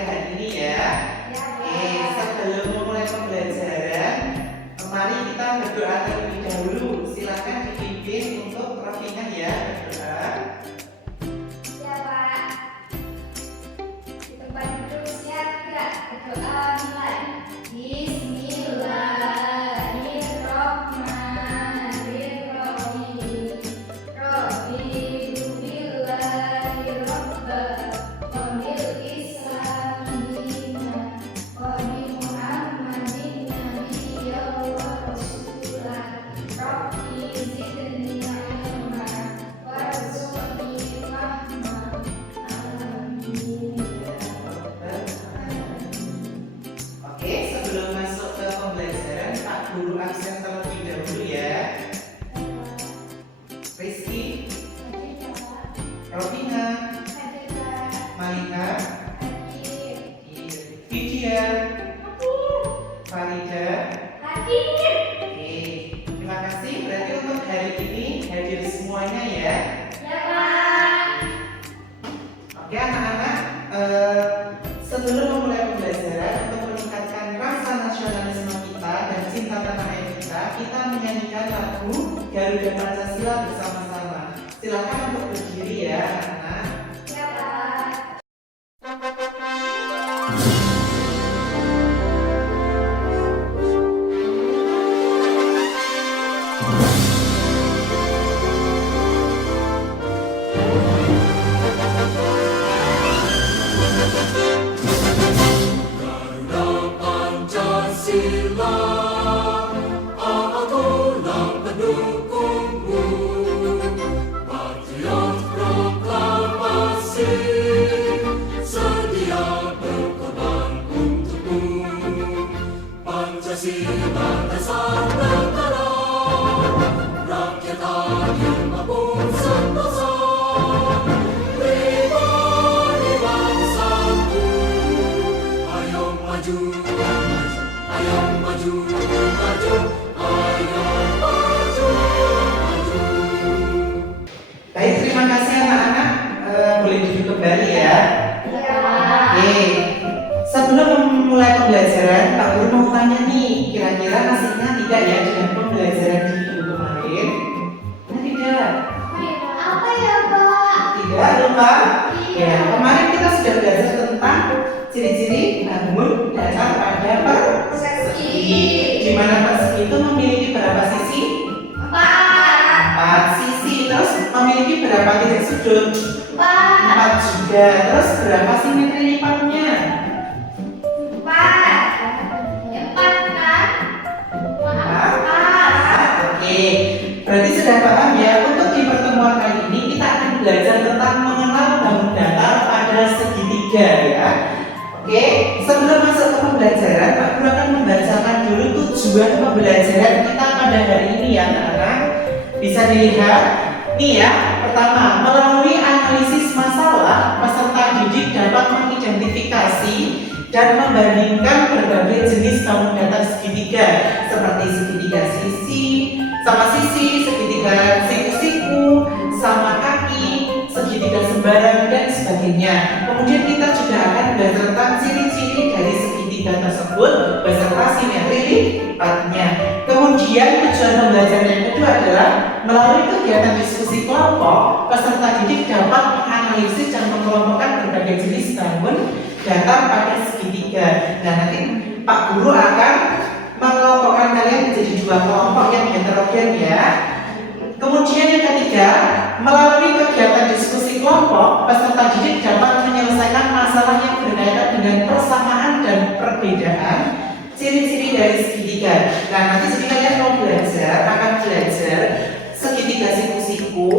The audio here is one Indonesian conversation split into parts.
matematika hari ini ya. Oke, sebelum memulai pembelajaran, mari kita berdoa terlebih dahulu. Silakan dipimpin untuk Rofinah ya, berdoa. Ya Pak. Di tempat duduk siap gak? Berdoa mulai. Guru absen terlebih dahulu ya. Rizky, Rofinah, Malika, Vidya, Farida. Oke, terima kasih. Berarti untuk hari ini hadir semuanya ya. Ya Pak. Oke anak-anak, sebelum memulai pembelajaran untuk meningkatkan rasa nasionalisme kita dan cinta tanah air kita menyanyikan lagu Garuda Pancasila bersama-sama. Silakan untuk berdiri ya anak-anak. Ya Pak. Baik, terima kasih anak-anak. Boleh duduk kembali ya. Oke, sebelum memulai pembelajaran, Pak Guru mau tanya nih, kira-kira hasilnya tidak ya dengan pembelajaran di minggu kemarin? Tidak. Apa ya Pak? Tidak lupa. Ya, kemarin kita sudah belajar tentang ciri-ciri bangun datar pada persegi. Di mana persegi itu memiliki berapa sisi? 4 sisi. Terus memiliki berapa titik sudut? 4 juga. Terus berapa simetri lipatnya? 4 kan? 4. Oke, berarti sudah paham ya. Untuk di pertemuan kali ini kita akan belajar tentang mengenal bangun datar pada segitiga ya. Oke, sebelum masuk ke pembelajaran, Pak Guru akan membacakan dulu tujuan pembelajaran kita pada hari ini ya anak-anak. Bisa dilihat nih ya. Pertama, melalui analisis masalah, peserta didik dapat mengidentifikasi dan membandingkan berbagai jenis bangun datar segitiga seperti segitiga sisi, segitiga siku-siku, sama kaki, segitiga sembarang dan sebagainya. Kemudian kita juga akan belajar tentang ciri-ciri dari segitiga tersebut beserta simetri lipatnya. Kemudian tujuan pembelajaran yang kedua adalah melalui kegiatan diskusi kelompok, peserta didik dapat menganalisis dan mengelompokkan berbagai jenis bangun datar pada segitiga. Nah, nanti Pak Guru akan mengelompokkan kalian menjadi 2 kelompok yang heterogen ya. Kemudian yang ketiga, melalui kegiatan diskusi kelompok, peserta didik dapat menyelesaikan masalah yang berkaitan dengan persamaan dan perbedaan ciri-ciri dari segitiga. Nah, nanti jadi kalian akan belajar segitiga siku-siku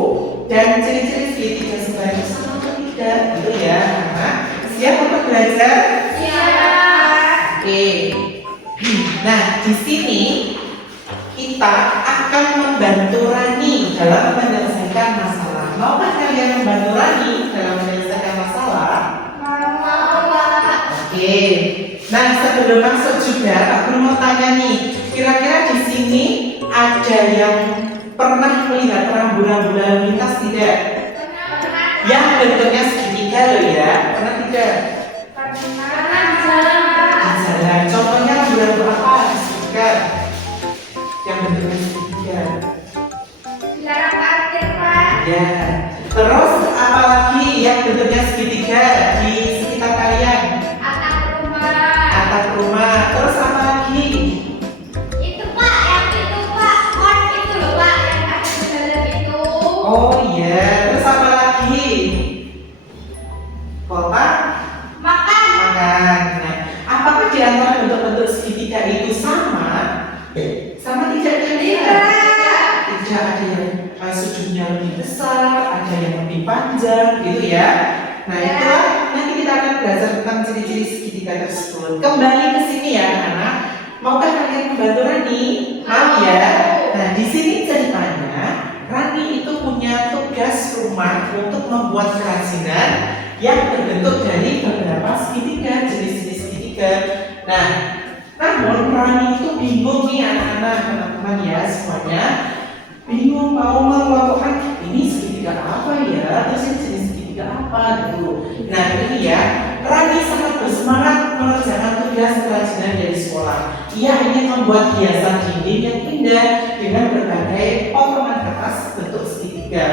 dan ciri-ciri segitiga sembarang sama atau tidak, gitu ya. Nah, siap untuk belajar? Siap. Oke. Nah, di sini kita akan membantu Rani dalam menyelesaikan masalah. Maukah kalian membantu Rani dalam menyelesaikan masalah? Mau Pak. Oke. Nah, sebelum masuk juga, Pak Guru mau tanya nih, kira-kira di sini ada yang pernah melihat rambu-rambu lalu lintas tidak? Pernah. Yang bentuknya segitiga loh ya, pernah tidak? Pernah. Jalan. Jalan. Contohnya rambu-rambu apa di stiker yang bentuknya segitiga? Dilarang parkir, Pak. Ya. Terus apalagi yang bentuknya segitiga di sekitar kalian? Atap rumah. Atap rumah. Terus apa lagi? Itu, Pak, yang itu, Pak. Kon itu loh, Pak, yang ada di dalam itu. Oh iya. Terus apa lagi? Kotak Makan. makan. Nah, apakah di antara bentuk-bentuk segitiga itu sama? Sama tidak kira-kira? Tidak, ada yang sudutnya lebih besar, ada yang lebih panjang, gitu ya. Nah, Ya. itulah nanti kita akan belajar tentang ciri-ciri segitiga tersebut. Kembali ke sini ya, anak-anak. Maukah kalian membantu Rani? Mau ya? Nah, di sini ceritanya Rani itu punya tugas rumah untuk membuat kerajinan yang berbentuk dari beberapa segitiga, jenis-jenis segitiga. Nah, namun Rani itu bingung nih anak-anak, teman-teman ya semuanya. Bingung mau mengelompokkan ini segitiga apa ya, terus ini jenis segitiga apa gitu. Nah ini ya, Rani sangat bersemangat mengerjakan tugas kerajinan dari sekolah. Ia ingin membuat hiasan dinding yang indah dengan berbagai potongan kertas bentuk segitiga.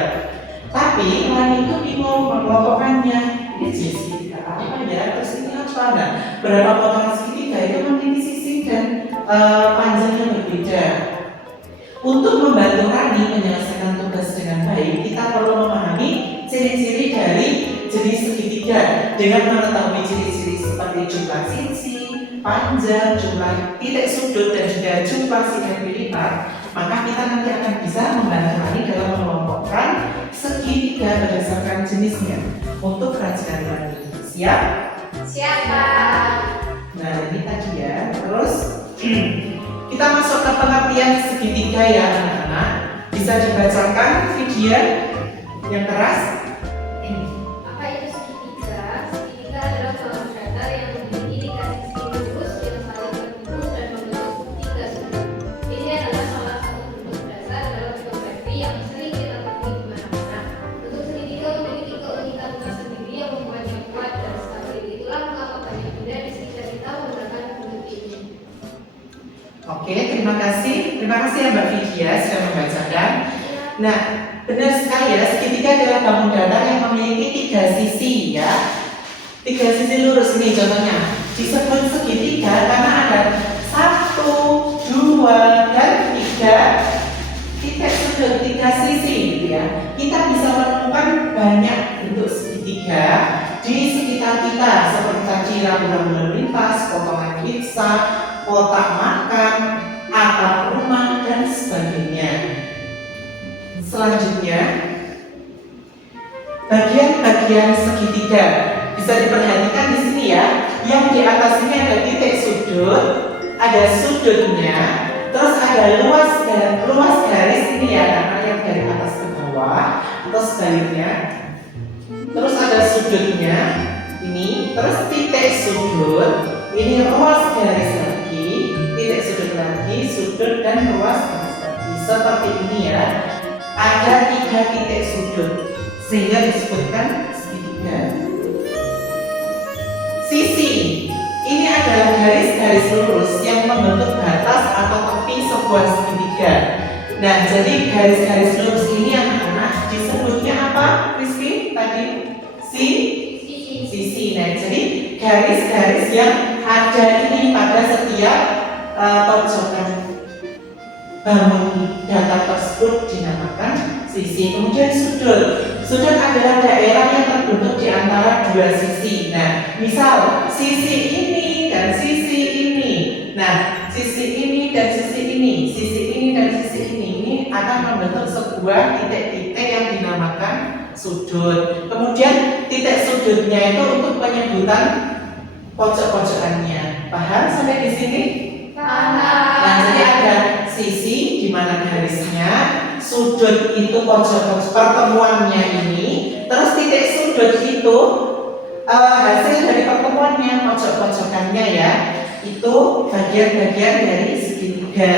Tapi Rani itu bingung mengelompokkannya. Ini jenis segitiga apa ya, terus ini apa? Nah, berapa potongan segitiga itu memiliki sisi dan panjang yang berbeda. Untuk membantu Rani menyelesaikan tugas dengan baik, kita perlu memahami ciri-ciri dari jenis segitiga dengan mengetahui ciri-ciri seperti jumlah sisi, panjang, jumlah titik sudut, dan juga jumlah simetri lipat. Maka kita nanti akan bisa membantu Rani dalam mengelompokkan segitiga berdasarkan jenisnya untuk kerajinan Rani. Siap? Siapa? Nah ini tadi ya. Terus kita masuk ke pengertian segitiga ya anak-anak. Bisa dibacakan video yang keras. Apa itu segitiga? Segitiga adalah kolom datar yang memiliki tiga sisi lurus yang saling bertemu dan membentuk tiga sudut. Ini adalah salah satu bentuk dasar dalam geometri yang sering kita temui di mana-mana. Bentuk segitiga memiliki keunikan tersendiri yang membuatnya kuat dan stabil. Itulah mengapa banyak benda di sekitar kita menggunakan bentuk ini. Oke, terima kasih. Terima kasih ya Mbak Vidya sudah membacakan. Nah, benar sekali ya, segitiga adalah bangun datar yang memiliki tiga sisi ya. Tiga sisi lurus ini contohnya. Disebut segitiga karena ada 1, 2, dan 3 titik sudut, 3 sisi gitu ya. Kita bisa menemukan banyak bentuk segitiga di sekitar kita seperti tadi rambu-rambu lalu lintas, potongan pizza, kotak makan, atap rumah, dan sebagainya. Selanjutnya, bagian-bagian segitiga bisa diperhatikan di sini ya. Yang di atas ini ada titik sudut, ada sudutnya, terus ada luas garis ini ya, karena yang dari atas ke bawah, atau sebaliknya. Terus ada sudutnya, ini, terus titik sudut, ini ruas garis lagi, titik sudut lagi, sudut dan ruas garis lagi, seperti ini ya. Ada 3 titik sudut sehingga disebutkan segitiga. Sisi ini adalah garis-garis lurus yang membentuk batas atau tepi sebuah segitiga. Nah, jadi garis-garis lurus ini anak-anak disebutnya apa, Rizky? Tadi sisi. Nah, jadi garis-garis yang ada ini pada setiap pojokan bangun datar tersebut dinamakan sisi. Kemudian sudut. Sudut adalah daerah yang terbentuk di antara 2 sisi. Nah, misal sisi ini dan sisi ini. Nah, sisi ini dan sisi ini, sisi ini dan sisi ini akan membentuk sebuah titik-titik yang dinamakan sudut. Kemudian titik sudutnya itu untuk penyebutan pojok-pojokannya. Paham sampai di sini? Nah, jadi ada sisi di mana garisnya, sudut itu pojok-pojok pertemuannya ini, terus titik sudut itu hasil dari pertemuannya, pojok-pojokannya ya, itu bagian-bagian dari segitiga.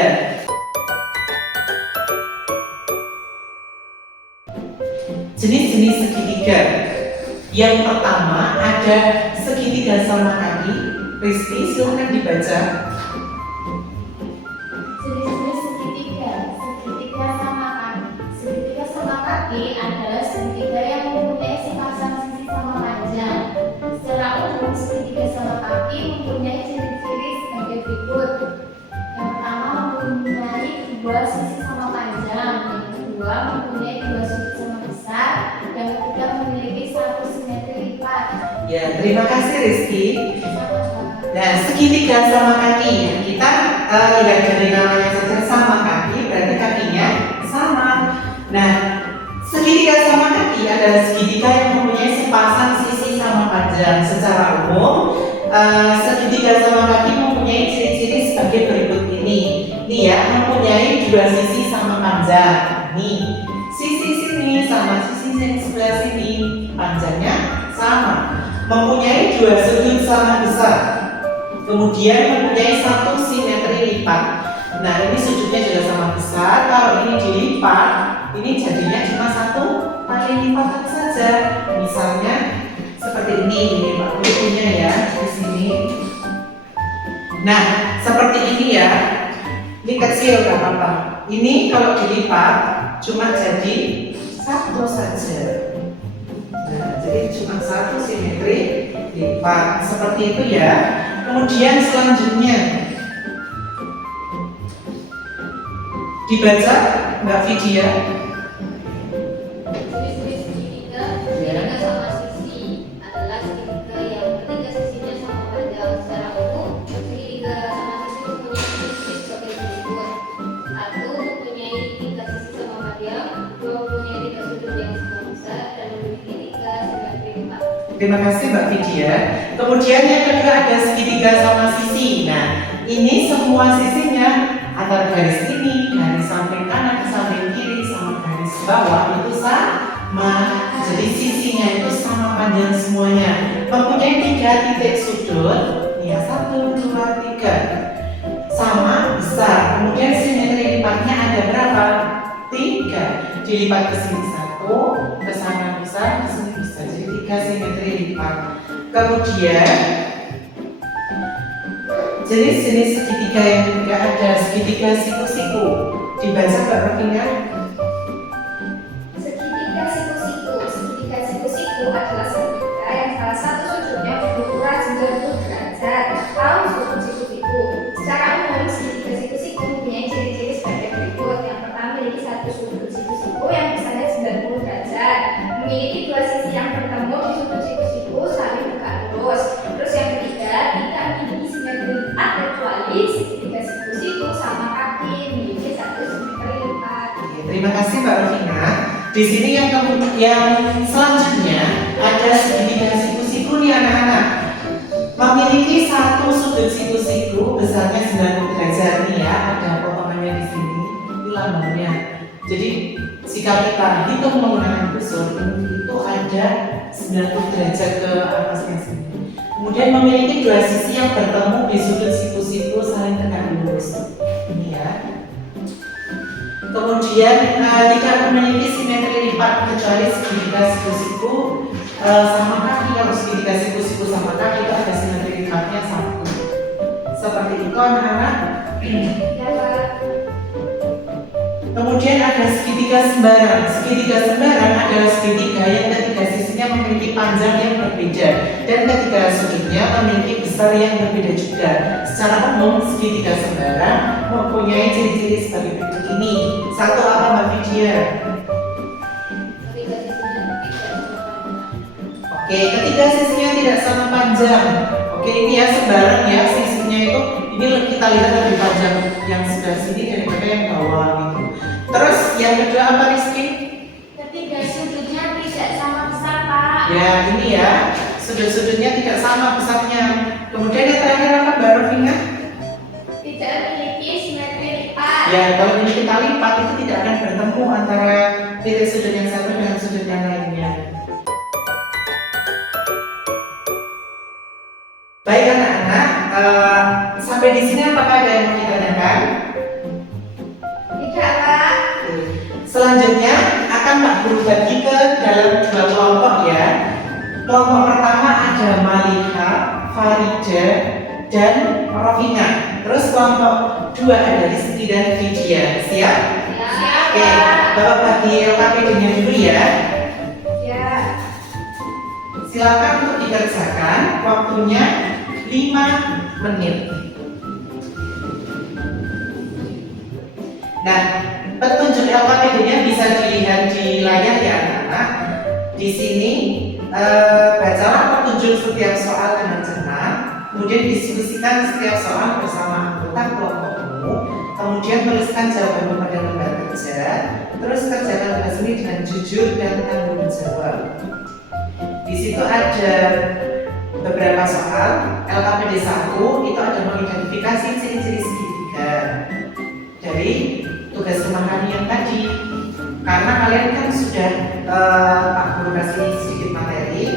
Jenis-jenis segitiga. Yang pertama ada segitiga sama kaki, Rizky, silahkan dibaca. Jenis-jenis segitiga. Segitiga sama kaki. Segitiga sama kaki adalah segitiga yang mempunyai sepasang sisi sama panjang. Secara umum, segitiga sama kaki mempunyai ciri-ciri sebagai berikut. Yang pertama, mempunyai dua sisi sama panjang. Yang kedua, mempunyai dua sudut sama besar. Yang ketiga, memiliki satu simetri lipat. Ya, terima kasih Rizky. Nah, segitiga sama kaki, kita lihat dari namanya saja sama kaki, berarti kakinya sama. Nah, segitiga sama kaki adalah segitiga yang mempunyai sepasang sisi sama panjang. Secara umum, segitiga sama kaki mempunyai ciri-ciri sebagai berikut ini. Nih ya, mempunyai dua sisi sama panjang. Nih, sisi sini sama sisi yang sebelah sini, panjangnya sama. Mempunyai dua sudut sama besar. Kemudian mempunyai satu simetri lipat. Nah, ini sudutnya juga sama besar. Kalau ini dilipat, ini jadinya cuma satu kali lipatan saja. Misalnya seperti ini Pak Kulinya ya di sini. Nah, seperti ini ya. Ini kecil nggak apa-apa. Ini kalau dilipat cuma jadi satu saja. Nah, jadi cuma satu simetri lipat seperti itu ya. Kemudian selanjutnya dibaca Mbak Vidya. Jenis-jenis segitiga, segitiga sama sisi adalah segitiga yang ketiga sisinya sama panjang. Secara umum, segitiga sama sisi mempunyai ciri-ciri sebagai berikut. Satu, mempunyai tiga sisi sama panjang. Dua, mempunyai tiga sudut yang sama besar dan memiliki tiga simetri lipat. Terima kasih Mbak Vidya. Kemudian yang kedua ada segitiga sama sisi. Nah, ini semua sisinya antara garis ini, garis samping kanan, samping kiri, sama garis bawah itu sama. Jadi sisinya itu sama panjang semuanya. Mempunyai tiga titik sudut. Ya, 1, 2, 3. Sama besar. Kemudian simetri lipatnya ada berapa? 3. Dilipat ke sini 1, ke sana besar, ke sini besar. Jadi 3 simetri lipat. Kemudian jenis-jenis segitiga yang juga ada segitiga siku-siku. Dibaca Mbak Rafina. Segitiga siku-siku. Segitiga siku-siku adalah segitiga yang salah satu sudutnya berukuran 90 derajat. Kalau sudut siku-siku, secara umum segitiga siku-siku mempunyai ciri-ciri sebagai berikut. Yang pertama, memiliki satu sudut siku-siku yang besarnya 90 derajat. Memiliki dua sisi yang bertemu di sudut siku-siku saling tegak lurus. Terus yang ketiga, tidak memiliki simetri lipat kecuali segitiga siku-siku sama kaki memiliki satu simetri lipat. Oke, terima kasih Mbak Rafina. Di sini yang selanjutnya ada segitiga siku-siku nih anak-anak. Memiliki satu sudut siku-siku besarnya 90 derajat nih ya. Ada potongannya di sini. Itu lambangnya. Jadi jika kita hitung menggunakan busur itu ada 90 derajat ke atasnya sini. Kemudian memiliki dua sisi yang bertemu di sudut siku-siku saling tegak lurus. Ini ya. Kemudian tidak memiliki simetri lipat kecuali segitiga siku-siku sama kaki. Kalau segitiga siku-siku sama kaki itu ada simetri lipatnya 1. Seperti itu anak-anak. Ya, Pak. Kemudian ada segitiga sembarang. Segitiga sembarang adalah segitiga yang ketiga sisinya memiliki panjang yang berbeda dan ketiga sudutnya memiliki besar yang berbeda juga. Secara umum segitiga sembarang mempunyai ciri-ciri sebagai berikut ini. Satu apa Mbak Vidya? Ketiga sisinya tidak sama panjang. Oke, ketiga sisinya tidak sama panjang. Oke, ini ya sembarang ya sisinya itu. Ini kita lihat lebih panjang yang sebelah sini daripada yang bawah gitu. Terus yang kedua apa Rizky? Ketiga sudutnya tidak sama besar, Pak. Ya ini ya sudut-sudutnya tidak sama besarnya. Kemudian yang terakhir apa Mbak Rafina? Tidak memiliki simetri lipat. Ya kalau ini kita lipat itu tidak akan bertemu antara titik sudut yang satu dengan sudut yang lainnya. Baik anak-anak, sampai di sini apakah ada yang mau ditanyakan? Tidak, Pak. Selanjutnya akan Pak Guru bagi ke dalam 2 kelompok ya. Kelompok pertama ada Malika, Farida, kelompok 2 ada Rizky dan Vidya. Siap? Siap. Oke, Bapak bagi LKPD-nya dulu ya. Ya. Silakan untuk dikerjakan, waktunya 5 menit. Nah, petunjuk LKPD-nya bisa dilihat di layar ya anak-anak. Di sini bacalah petunjuk setiap soal dengan cermat, kemudian diskusikan setiap soal bersama anggota kelompokmu, kemudian tuliskan jawabanmu pada lembar kerja, terus kerjakan tugas ini dengan jujur dan tanggung jawab. Di situ ada beberapa soal. LKPD 1 itu ada mengidentifikasi ciri-ciri segitiga dari tugas rumah kami yang tadi. Karena kalian kan sudah Pak Guru kasih sedikit materi,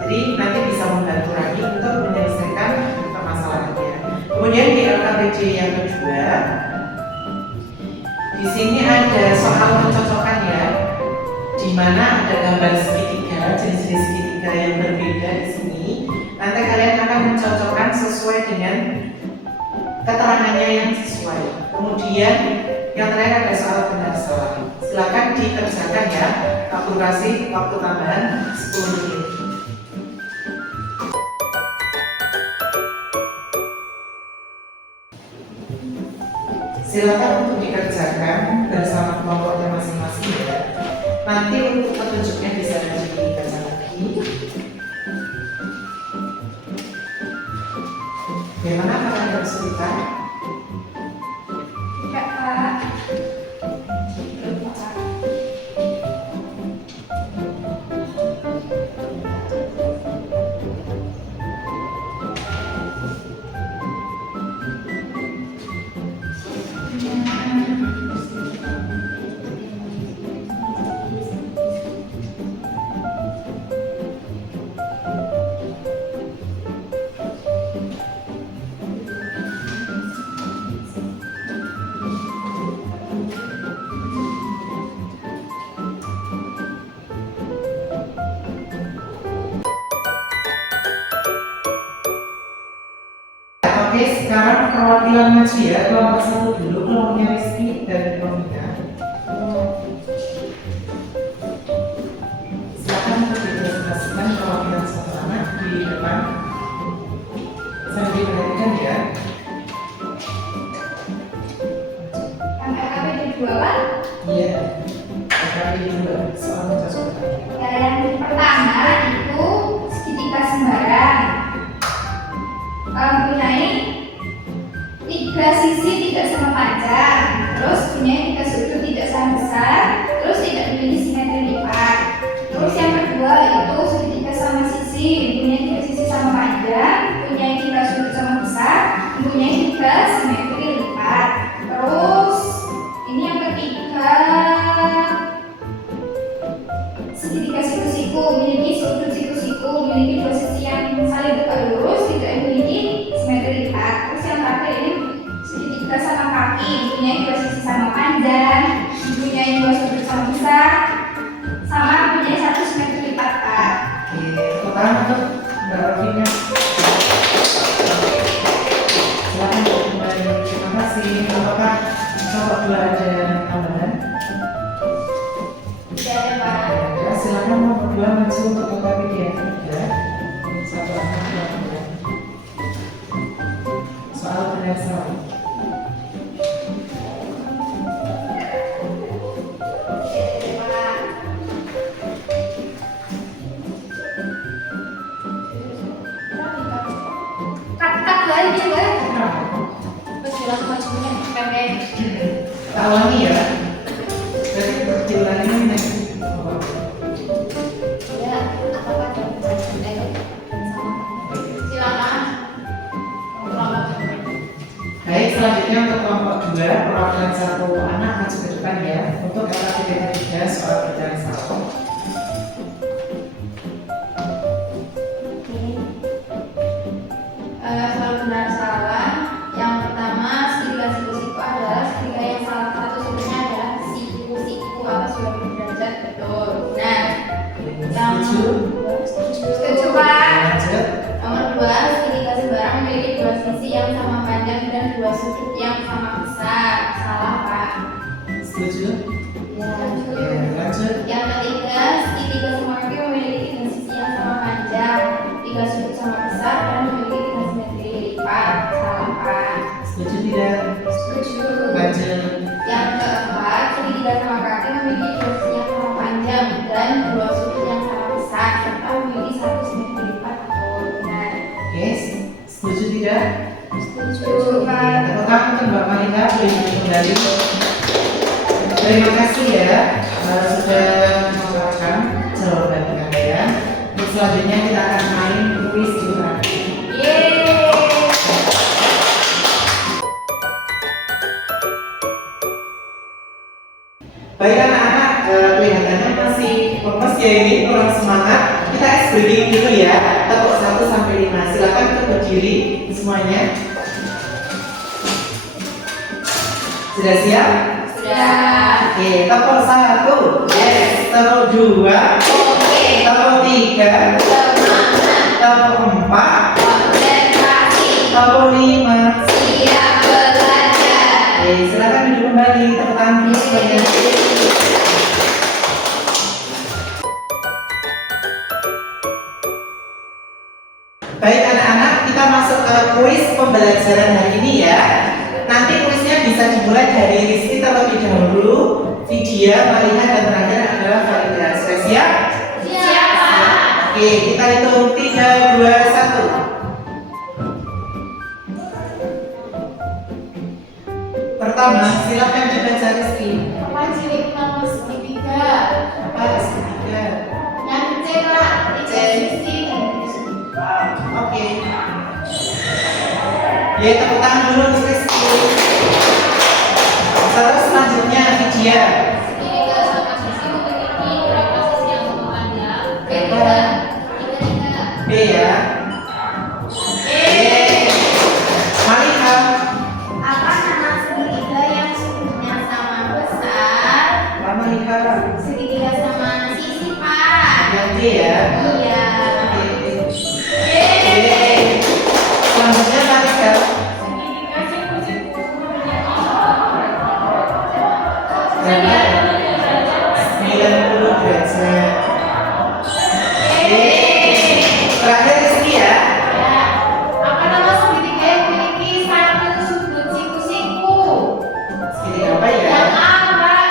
jadi nanti bisa membantu lagi untuk menyelesaikan permasalahannya. Kemudian di LKPD yang kedua, di sini ada soal pencocokan ya, di mana ada gambar segitiga, jenis-jenis segitiga yang berbeda di sini. Nanti kalian akan mencocokkan sesuai dengan keterangannya yang sesuai. Kemudian yang terakhir ada soal benar salah. Silakan dikerjakan ya. Aku kasih waktu tambahan 10 menit. Silakan untuk dikerjakan bersama kelompoknya masing-masing ya. Nanti untuk petunjuknya bisa dibaca lagi. Bagaimana kalian harus cerita? Enggak, Pak. Belum, Pak. Oke, sekarang perwakilan maju ya. Kelompok 1 dulu, kelompoknya Rizky dan kelompoknya. Silakan untuk dipresentasikan perwakilan satu anak di depan. Sambil diperhatikan ya. Yang LKPD 2 kan? Iya. Sekali dulu soal mencocokkan. Ya, yang pertama itu segitiga sembarang. Mempunyai 3 sisi tidak sama panjang, terus punya 3 sudut tidak sama besar, terus tidak memiliki simetri lipat. Terus yang kedua itu segitiga sama sisi, punya 3 sisi sama panjang, punya 3 sudut sama besar, punya 3 simetri lipat. Terus ini yang ketiga segitiga siku-siku, memiliki sudut siku-siku, memiliki 2 sisi yang saling tegak lurus, tidak memiliki simetri lipat. Terus yang terakhir ini segitiga sama kaki, mempunyai 2 sisi sama panjang, mempunyai 2 sudut sama besar, sama mempunyai 1 simetri lipat, Pak. Oke, tepuk tangan untuk Mbak Rofinya. Silakan kembali. Terima kasih. Apakah kelompok 2 ada tambahan? Tidak ada, Pak. Ya, silakan nomor 2 maju untuk LKPD yang ketiga. Satu anak kelompok. Soal benar salah. Kat lagi, Mbak. Berjelas majunya pendek. Tak ulangi ya. Berarti diulangi ini. Ya, apakah ada pendek? Silakan. Kelompok Baik, selanjutnya untuk kelompok 2, perwakilan 1 anak maju ke depan ya. Untuk LKPD ketiga soal benar salah. soal benar salah. Yang pertama, segitiga siku-siku adalah segitiga yang salah satu sudutnya adalah siku-siku atau 90 derajat. Betul. Benar. Setuju? Setuju, Pak. Lanjut. Nomor 2, segitiga sembarang memiliki 2 sisi yang sama panjang dan 2 sudut Malika boleh kembali. Terima kasih ya sudah mengatakan jawaban kalian. Untuk selanjutnya kita akan main kuis geografi. Baik anak-anak, kelihatannya masih lepas ya, ini kurang semangat. Kita ice breaking dulu ya. Tepuk 1 sampai 5. Silakan untuk berdiri semuanya. Sudah siap? Sudah. Oke, tepuk 1. Yes. Tepuk 2. Oke. Tepuk 3. Semangat. Tepuk 4. Konsentrasi. Tepuk 5. Siap belajar. Oke, silakan duduk kembali. Tepuk tangan dulu semuanya. Baik anak-anak, kita masuk ke kuis pembelajaran hari ini ya. Nanti kuisnya bisa dimulai dari Rizky terlebih dahulu, Vidya, Malika, dan terakhir adalah Farida. Sudah siap? Siap, Pak. Oke, kita hitung 3, 2, 1. Pertama, silakan dibaca Rizky. Apa ciri utama segitiga? Apa segitiga? Yang C, Pak. Tiga sisi. Oke. Ya, tepuk tangan dulu untuk Rizky. Terus selanjutnya Vidya. Segitiga sama sisi memiliki berapa sisi yang sama panjang? Berapa? Tiga. B ya. Malika. Apa nama segitiga yang sudutnya sama besar? Apa Malika? Segitiga sama sisi, Pak. Yang D ya. Iya. Selanjutnya Malika. Segitiga siku-siku Berapa? 90 derajat. Terakhir Rizky ya. Apa nama segitiga yang memiliki satu sudut siku-siku? Segitiga apa ya? Yang A, Pak.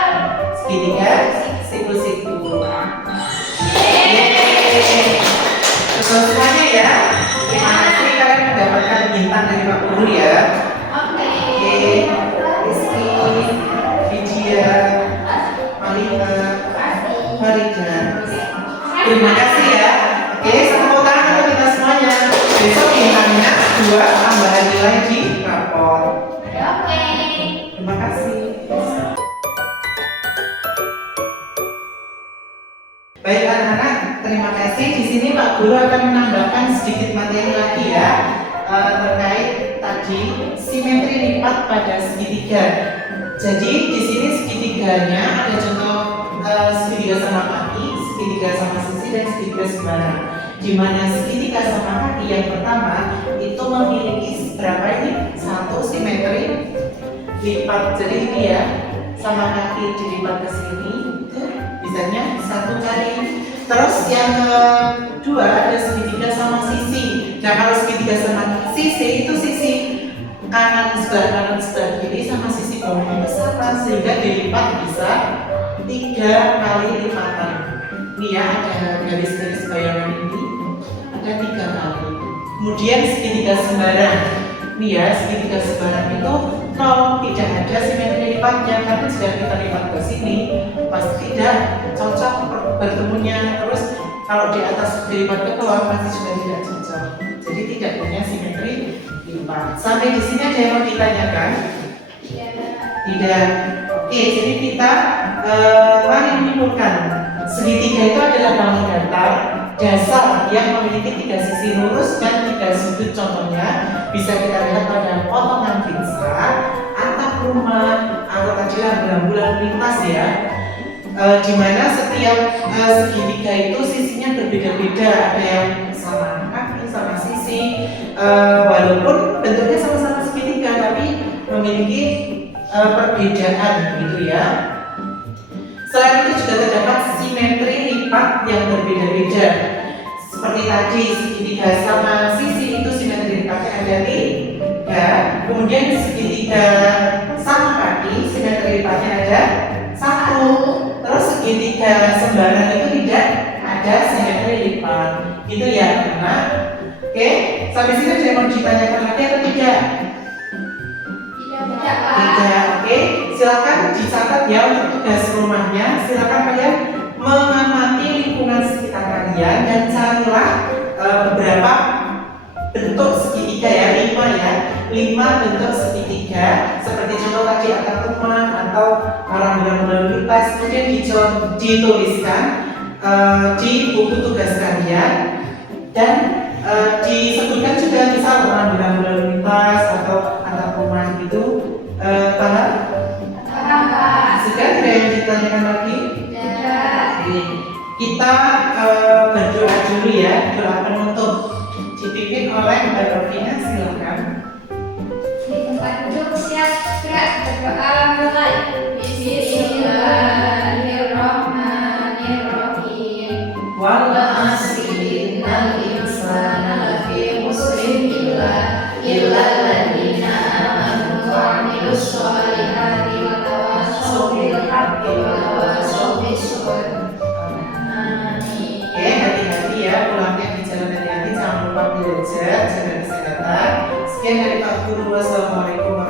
Segitiga siku-siku. Betul semuanya ya. Terima kasih kalian mendapatkan bintang dari Pak Guru ya. Oke. Oke, Rizky, Vidya, Malika, Farida. Terima kasih ya. Oke, tepuk tangan untuk kita semuanya. Besok bintangnya 2 tambahan nilai di rapor. Oke. Terima kasih. Baik anak-anak, terima kasih. Di sini Pak Guru akan menambahkan sedikit materi lagi ya terkait tadi simetri lipat pada segitiga. Jadi di sini segitiganya ada contoh segitiga sama kaki, segitiga sama sisi, dan segitiga sembarang. Di mana segitiga sama kaki yang pertama itu memiliki berapa ini? 1 simetri lipat. Jadi ini ya, sama kaki dilipat ke sini, bisanya 1 kali. Terus yang kedua ada segitiga sama sisi. Nah kalau segitiga sama sisi itu sisi kanan sebelah kiri sama sisi bawahnya itu sama, sehingga dilipat bisa 3 kali lipatan. Ini ya, ada garis-garis bayangan ini ada 3 kali. Kemudian segitiga sembarang. Ini ya, segitiga sembarang itu 0, tidak ada simetri lipatnya karena sudah kita lipat ke sini pasti tidak cocok bertemunya. Terus kalau di atas dilipat ke bawah pasti sudah tidak cocok. Jadi tidak punya simetri lipat. Sampai di sini ada yang mau ditanyakan? Tidak. Oke, jadi kita mari menyimpulkan segitiga itu adalah bangun datar dasar yang memiliki 3 sisi lurus dan 3 sudut. Contohnya bisa kita lihat pada potongan pizza, atap rumah, atau tadi bulan lintas ya. Di mana setiap segitiga itu sisinya berbeda-beda, ada yang sama kaki, sama sisi, walaupun bentuknya sama-sama segitiga tapi memiliki perbedaan gitu ya. Selain itu juga terdapat simetri lipat yang berbeda-beda. Seperti tadi segitiga sama sisi itu simetri lipatnya ada 3. Kemudian segitiga sama kaki simetri lipatnya ada 1. Terus segitiga sembarang itu tidak ada simetri lipat. Gitu ya anak. Oke, sampai sini ada yang mau ditanyakan lagi atau tidak? Tidak, Tidak, Pak. Tidak, oke. Silakan dicatat ya untuk tugas rumahnya. Silakan kalian mengamati lingkungan sekitar kalian dan carilah beberapa bentuk segitiga ya, 5 ya. 5 bentuk segitiga seperti contoh tadi atap rumah atau rambu-rambu lalu lintas, kemudian dituliskan di buku tugas kalian dan disebutkan juga misal rambu-rambu lalu lintas atau atap rumah itu. Paham? Paham, Pak. Sudah tidak yang ditanyakan lagi? Tidak. Oke. Kita berdoa dulu ya, doa penutup dipimpin oleh Mbak Rovina, silakan. Di tempat duduk siap gerak berdoa mulai. Bismillahirrahmanirrahim. Wal asri innal insana lafi khusrin illa alladziina amanu wa 'amilus sholihati wa tawassaw bil haqqi wa tawassaw bis sabr. Amin. Oke, hati-hati ya pulangnya di jalan hati-hati, jangan lupa belajar, jaga kesehatan. Sekian dari Pak Guru, wassalamualaikum